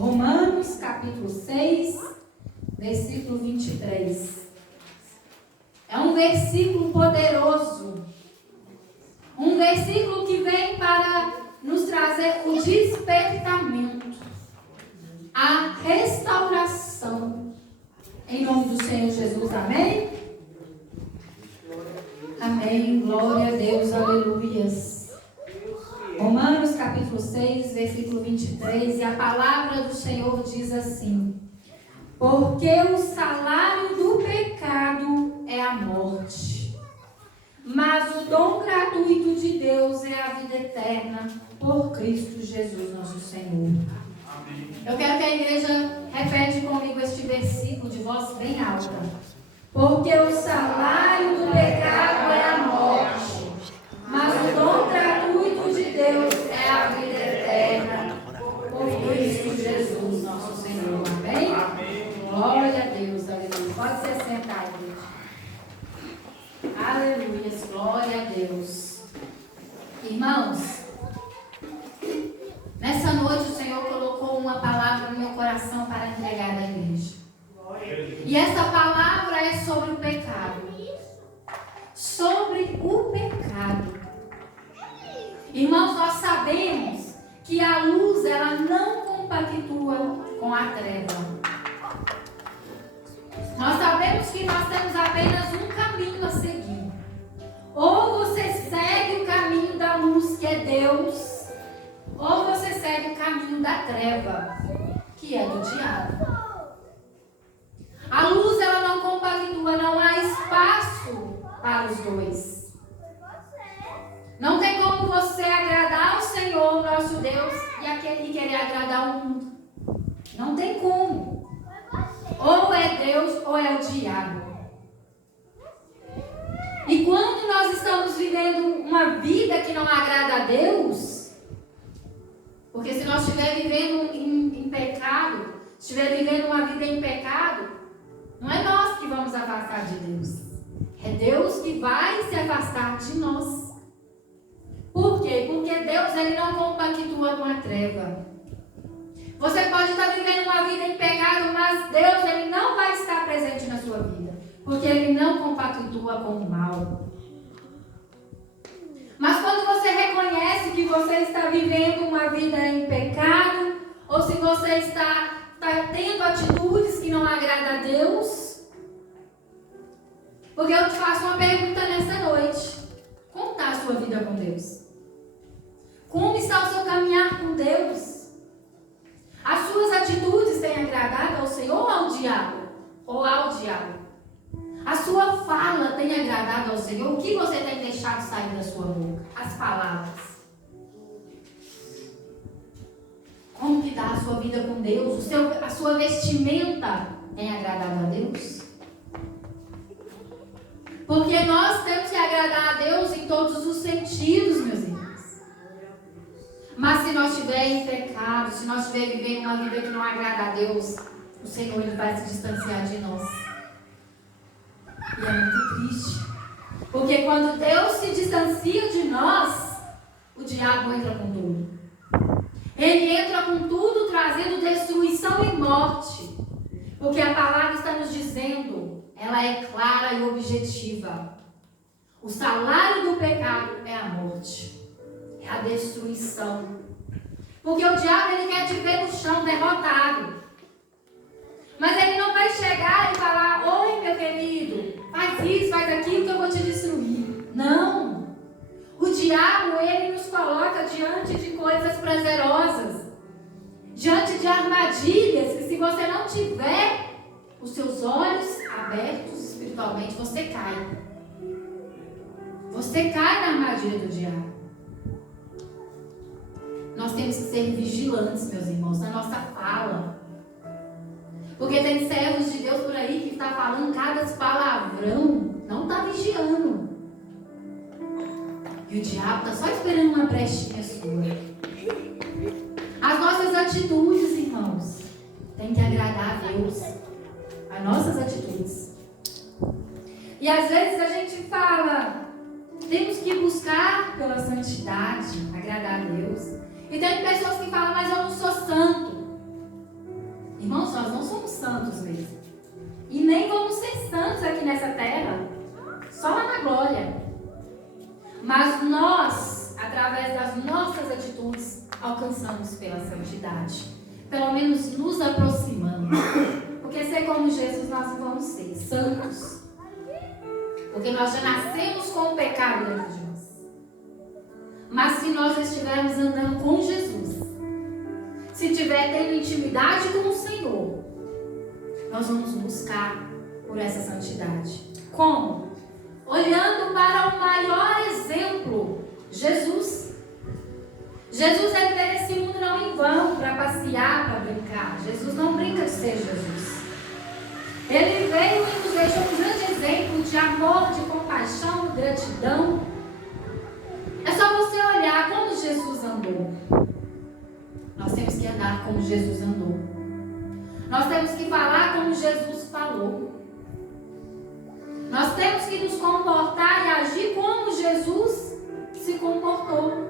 Romanos capítulo 6, versículo 23. É um versículo poderoso. Um versículo que vem para nos trazer o despertamento, a restauração. Em nome do Senhor Jesus, amém? Amém, glória a Deus, aleluias. Romanos capítulo 6, versículo 23, e a palavra do Senhor diz assim: porque o salário do pecado é a morte, mas o dom gratuito de Deus é a vida eterna por Cristo Jesus nosso Senhor. Amém. Eu quero que a igreja repete comigo este versículo de voz bem alta. Porque o salário do pecado é a morte, mas o dom gratuito de Deus é a vida eterna por Cristo Jesus nosso Senhor. Amém? Amém. Glória a Deus, aleluia. Pode se sentar, igreja. Aleluia, glória a Deus. Irmãos, nessa noite o Senhor colocou uma palavra no meu coração para entregar à igreja. E essa palavra é sobre o pecado. Sobre o pecado. Irmãos, nós sabemos que a luz, ela não compactua com a treva. Nós sabemos que nós temos apenas um caminho a seguir. Ou você segue o caminho da luz, que é Deus, ou você segue o caminho da treva, que é do diabo. A luz, ela não compactua, não há espaço para os dois. Não tem como você agradar ao Senhor, nosso Deus, e querer agradar o mundo. Não tem como. Ou é Deus ou é o diabo. E quando nós estamos vivendo uma vida que não agrada a Deus, porque se nós estivermos vivendo em pecado, estiver vivendo uma vida em pecado, não é nós que vamos afastar de Deus. É Deus que vai se afastar de nós. Por quê? Porque Deus, ele não compactua com a treva. Você pode estar vivendo uma vida em pecado, mas Deus, ele não vai estar presente na sua vida. Porque ele não compactua com o mal. Mas quando você reconhece que você está vivendo uma vida em pecado, ou se você está tendo atitudes que não agradam a Deus, porque eu te faço uma pergunta nessa noite: como está a sua vida com Deus? Como está o seu caminhar com Deus? As suas atitudes têm agradado ao Senhor ou ao diabo? Ou ao diabo? A sua fala tem agradado ao Senhor? O que você tem deixado sair da sua boca? As palavras. Como que está a sua vida com Deus? A sua vestimenta tem agradado a Deus? Porque nós temos que agradar a Deus em todos os sentidos, meus irmãos. Mas se nós estivermos em pecado, se nós estivermos vivendo uma vida que não agrada a Deus, o Senhor, ele vai se distanciar de nós. E é muito triste. Porque quando Deus se distancia de nós, o diabo entra com tudo. Ele entra com tudo, trazendo destruição e morte. Porque a palavra está nos dizendo, ela é clara e objetiva. O salário do pecado é a morte. É a destruição. Porque o diabo, ele quer te ver no chão, derrotado. Mas ele não vai chegar e falar: oi, meu querido, faz isso, faz aquilo que eu vou te destruir. Não. O diabo, ele nos coloca diante de coisas prazerosas, diante de armadilhas que, se você não tiver os seus olhos abertos espiritualmente, você cai. Você cai na armadilha do diabo. Nós temos que ser vigilantes, meus irmãos, na nossa fala. Porque tem servos de Deus por aí que está falando cada palavrão, não está vigiando. E o diabo está só esperando uma brechinha sua. As nossas atitudes, irmãos, tem que agradar a Deus. As nossas atitudes. E às vezes a gente fala, temos que buscar pela santidade, agradar a Deus. E tem pessoas que falam, mas eu não sou santo. mas nós, através das nossas atitudes, alcançamos pela santidade. Pelo menos nos aproximamos. Porque ser como Jesus nós não vamos ser santos. Porque nós já nascemos com o pecado dentro de nós. Mas se nós estivermos andando com Jesus, se estiver tendo intimidade com o Senhor, nós vamos buscar por essa santidade. Como? Olhando para o maior exemplo, Jesus. Jesus ele veio nesse mundo não em vão, para passear, para brincar. Jesus não brinca de ser Jesus. Ele veio e nos deixou um grande exemplo de amor, de compaixão, de gratidão. É só você olhar como Jesus andou. Nós temos que andar como Jesus andou. Nós temos que falar como Jesus falou. Nós temos que nos comportar e agir como Jesus se comportou.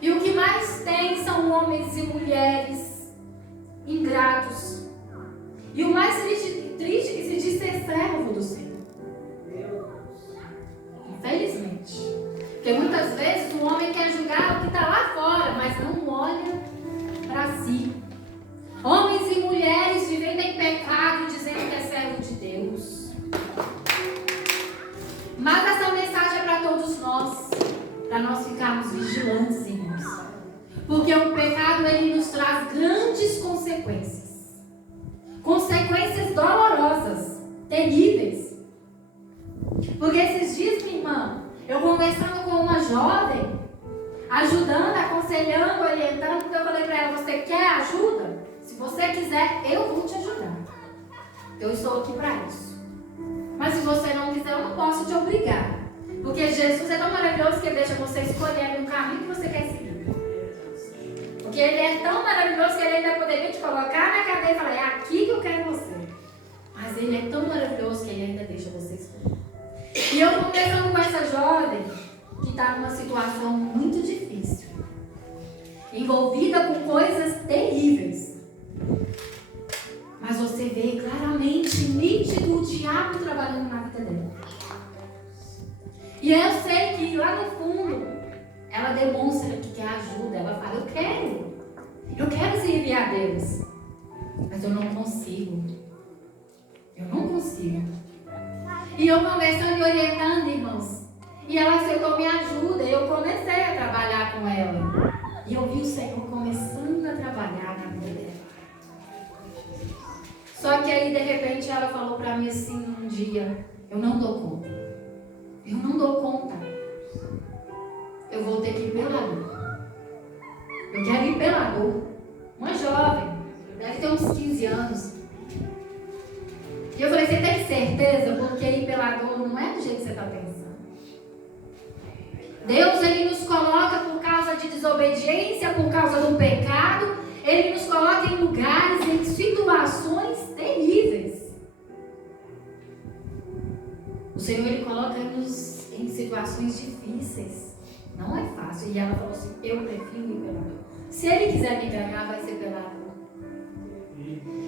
E o que mais tem são homens e mulheres ingratos. E o mais triste que se diz ser servo do Senhor. Infelizmente. Porque muitas vezes o homem quer julgar o que está lá fora, mas não olha para si. Homens e mulheres vivendo em pecado, dizendo que é servo de Deus. Mas essa mensagem é para todos nós, para nós ficarmos vigilantes, irmãos. Porque o pecado ele nos traz grandes consequências. Consequências dolorosas, terríveis. Porque esses dias, minha irmã, eu conversando com uma jovem, ajudando, aconselhando, orientando, porque eu falei para ela, você quer ajuda? Se você quiser, eu vou te ajudar. Eu estou aqui para isso. Mas se você não quiser, eu não posso te obrigar. Porque Jesus é tão maravilhoso que ele deixa você escolher um caminho que você quer seguir. Porque ele é tão maravilhoso que ele ainda poderia te colocar na cadeia e falar, é aqui que eu quero você. Mas ele é tão maravilhoso que ele ainda deixa você escolher. E eu conversando com essa jovem que está numa situação muito difícil, envolvida com coisas terríveis. Mas você vê claramente, nítido, o diabo trabalhando na vida dela. E eu sei que lá no fundo, ela demonstra que quer ajuda. Ela fala, eu quero servir a Deus. Mas eu não consigo. E eu conversando e orientando, irmãos. E ela aceitou minha ajuda. E eu comecei a trabalhar com ela. E eu vi o Senhor começando a trabalhar na vida dela. Só que aí, de repente, ela falou para mim assim, um dia, eu não dou conta. Eu vou ter que ir pela dor. Eu quero ir pela dor. Uma jovem, deve ter uns 15 anos. E eu falei, você tem certeza? Porque ir pela dor não é do jeito que você está pensando. Deus, ele nos coloca por causa de desobediência, por causa do pecado. Ele nos coloca em lugares, em situações terríveis. O Senhor, ele coloca-nos em situações difíceis. Não é fácil. E ela falou assim, eu prefiro ir pela dor. Se ele quiser me ganhar, vai ser pela dor.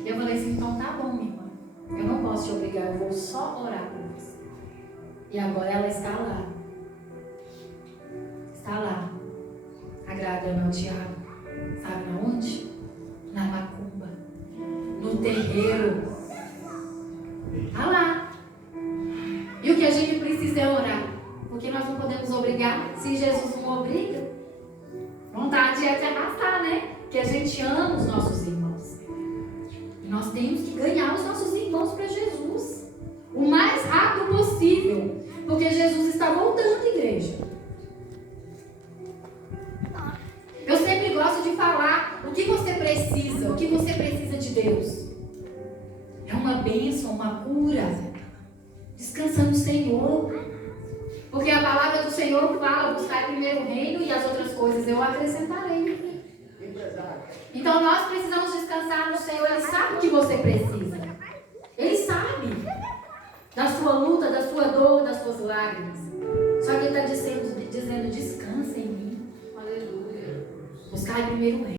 Eu falei assim, então tá bom, minha irmã. Eu não posso te obrigar, eu vou só orar por você. E agora ela está lá. Agradando ao diabo. Sabe na onde? Na macumba. No terreiro. Está lá. E o que a gente precisa é orar. Porque nós não podemos obrigar. Se Jesus não obriga, vontade é te arrastar, né? Que a gente ama os nossos irmãos. E nós temos que ganhar os nossos irmãos para Jesus. O mais rápido possível. Porque Jesus está voltando, igreja. Eu sempre gosto de falar o que você precisa de Deus. É uma bênção, uma cura. Descansa no Senhor. Porque a palavra do Senhor fala, buscar primeiro o reino e as outras coisas eu acrescentarei. Então nós precisamos descansar no Senhor. Ele sabe o que você precisa. Ele sabe da sua luta, da sua dor, das suas lágrimas. Só que ele está dizendo, descansa em mim. Aleluia. Buscar primeiro o reino.